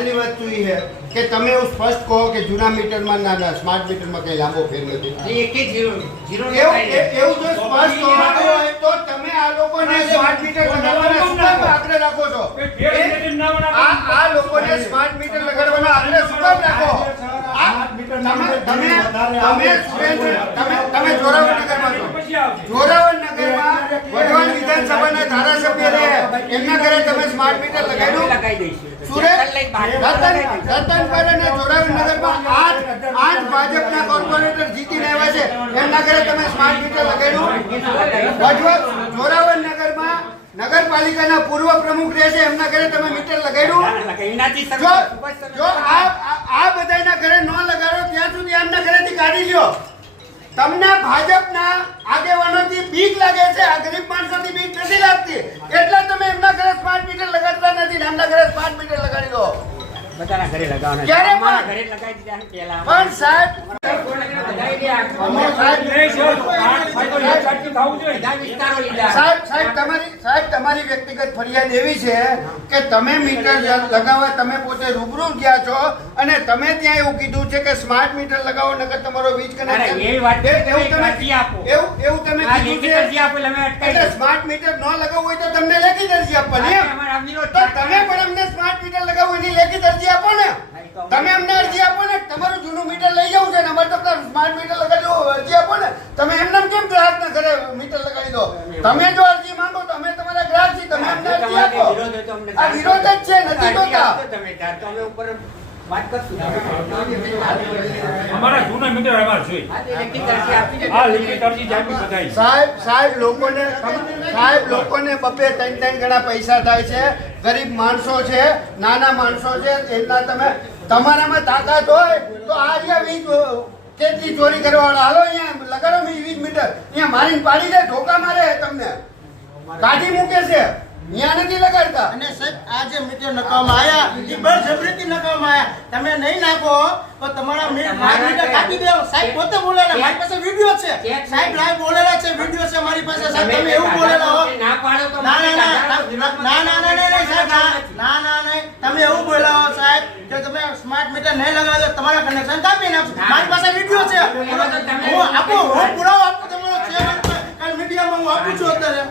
પહેલી વસ્તુ એ છે કે તમે એવું સ્પષ્ટ કહો કે જૂના મીટરમાં ના ના સ્માર્ટ મીટરમાં કઈ લાંબો ફેર નથી એકે જીરો જીરો એવું એવું જો સ્પષ્ટ કહેવાનું હોય તો તમે આ લોકોને સ્માર્ટ મીટર લગાડવાના શું કામ આગ્રહ રાખો છો આ આ લોકોને સ્માર્ટ મીટર લગાડવાના આગ્રહ શું કામ રાખો તમે તમે છો વઢવાણ રહે એમના ઘરે તમે સ્માર્ટ મીટર લગાવ્યું લગાવી દઈશું. સુરેશ ચેક કરી લઈ બહાર. રતન રતનપર અને જોરાવરનગરમાં આઠ આઠ ભાજપના કોર્પોરેટર જીતીને આવ્યા છે. એમના ઘરે તમે સ્માર્ટ મીટર લગાડ્યું વઢવા જોરાવરનગરમાં નગરપાલિકાના પૂર્વ પ્રમુખ રહે છે. એમના ઘરે તમે મીટર લગાવ્યું જો જો આ આ- આ બધાના ઘરે ન લગાડો ત્યાં સુધી એમના ઘરેથી કાઢી લ્યો. તમને ભાજપના આગેવાનોથી બીક લાગે છે. આ ગરીબ માણસોથી બીક નથી લાગતી એટલે તમે એમના ઘરે સ્માર્ટ મીટર લગાડતા નથી ને એમના ઘરે સ્માર્ટ મીટર લગાડી દો બધાના ઘરે લગાવવાના ક્યારે પણ? ઘરે લગાવી દીધા છે પણ સાહેબ સાહેબ બધા તમારી વ્યક્તિગત ફરિયાદ એવી છે કે તમે મીટર લગાવવા તમે પોતે રૂબરૂ ગયા છો અને તમે ત્યાં એવું કીધું છે કે સ્માર્ટ મીટર લગાવો નકર તમારો વીજ કનેક્શન એવી વાત એવું તમે આપો. એવું એવું તમે કીધું છે એટલે. સ્માર્ટ મીટર ન લગાવવું હોય તો તમને લેખિત અરજી આપવાની? અમારા તો તમે પણ અમને સ્માર્ટ મીટર લગાવવું એની લેખિત અરજી આપો ને તમે અમને અરજી આપો ને તમારું જૂનું મીટર લઈ જવું છે ને અમારે તો સ્માર્ટ મીટર લગાડવું અરજી આપો ને તમે એમને કેમ ગ્રાહકના ઘરે મીટર લગાડી દો તમે જો અરજી માંગો તો અમે તમારા ગ્રાહક છીએ તમે અમને અરજી તમારે વિરોધ હોય અમને આ વિરોધ જ છે નથી જોતા તમે ત્યાર તો અમે ઉપર વાત કરશું. અમારા જૂના મિત્ર અમારા જોઈએ હા, લેખિત અરજી આપી દેજો. આ લેખિત અરજી જામી બધાય. સાહેબ સાહેબ લોકોને સાહેબ લોકોને બબે ત્રણ ત્રણ ગણા પૈસા થાય છે. ગરીબ માણસો છે નાના માણસો છે એટલા તમે તમારામાં તાકાત હોય તો આ રહ્યા વીજ કેટલી ચોરી કરવાવાળા. હાલો અહીંયા લગાડો વી- વીજ મીટર. અહીંયા મારીને પાડી દે ઢોકા મારે તમને. કાઢી મૂકે છે. નથી લગાડતા. અને સાહેબ આ જે મીટર નખાવવામાં આયા એ બળજબરીથી નખાવવામાં આયા. તમે નહીં નાખો તો તમારા મી- મીટર કાપી દેવો. સાહેબ પોતે બોલેલા મારી પાસે વિડિયો છે. સાહેબ લાઈવ બોલેલા છે વિડિયો છે મારી પાસે. સાહેબ તમે એવું બોલેલા હો. ના પાડો તો ના ના ના ના ના ના ના ના સાહેબ ના ના ના નહીં. તમે એવું બોલ્યા હો સાહેબ કે તમે સ્માર્ટ મીટર નહીં લગાવો તો તમારા કનેક્શન કાપી નાખશો. મારી પાસે વિડિયો છે. હું આપો હું પુરાવો આપું તમારો છે મીડિયામાં હું આપું છું અત્યારે.